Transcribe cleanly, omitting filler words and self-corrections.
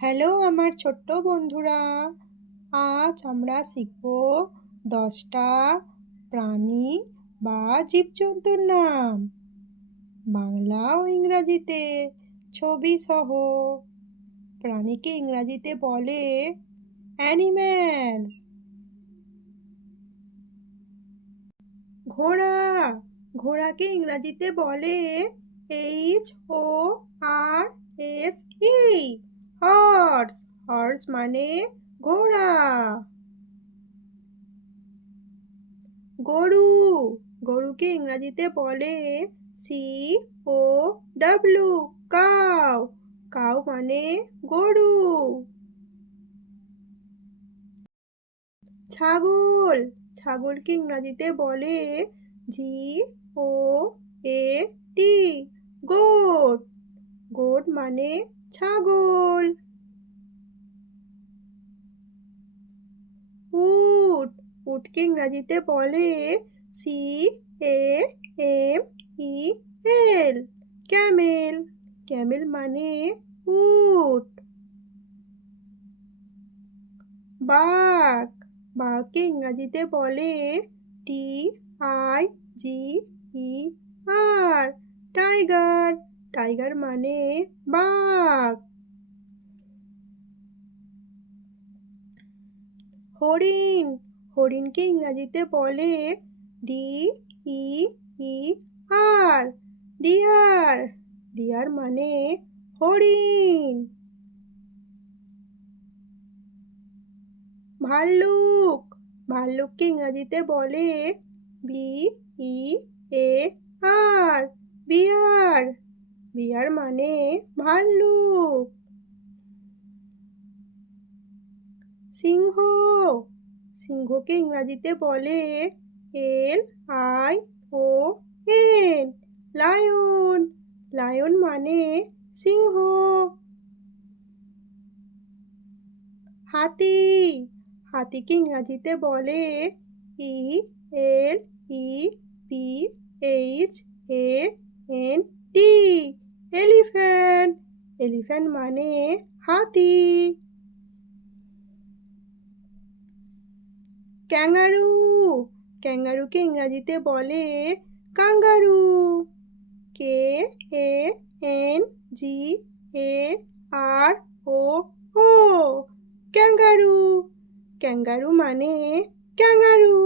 Hello আমার ছোট্ট বন্ধুরা, আজ আমরা শিখব 10টা প্রাণী বা জীবজন্তুর নাম, বাংলা ও ইংরাজিতে ছবি সহ। প্রাণীকে ইংরাজিতে বলে অ্যানিম্যালস। ঘোড়া, ঘোড়াকে ইংরাজিতে বলে HORSE, হর্স। হর্স মানে ঘোড়া। গরু, গরুকে ইংরাজিতে বলে COW, কাউ। কাউ মানে গরু। ছাগল, ছাগলকে ইংরাজিতে বলে GOAT, গোট। গোট মানে ছাগল। উট, উটকে ইংরাজিতে বলে CAMEL, ক্যামেল। ক্যামেল মানে উট। বাঘ, বাঘকে ইংরাজিতে বলে TIGER, টাইগার। টাইগার মানে বাঘ। হরিণ, হরিণকে ইংরাজিতে বলে DEER, ডিয়ার। ডিয়ার মানে হরিণ। ভাল্লুক, ভাল্লুককে ইংরাজিতে বলে BEAR, বিয়ার। বিয়ার মানে ভাল্লুক। সিংহ, সিংহকে ইংরাজিতে বলে LION, লায়ন। লায়ন মানে সিংহ। হাতি, হাতিকে ইংরাজিতে বলে ELEPHANT, এলিফ্যান্ট। এলিফ্যান্ট মানে হাতি। ক্যাঙ্গারু, ক্যাঙ্গারুকে ইংরাজিতে বলে কাঙ্গারু। KANGAROO, kangaroo. ক্যাঙ্গারু মানে ক্যাঙ্গারু।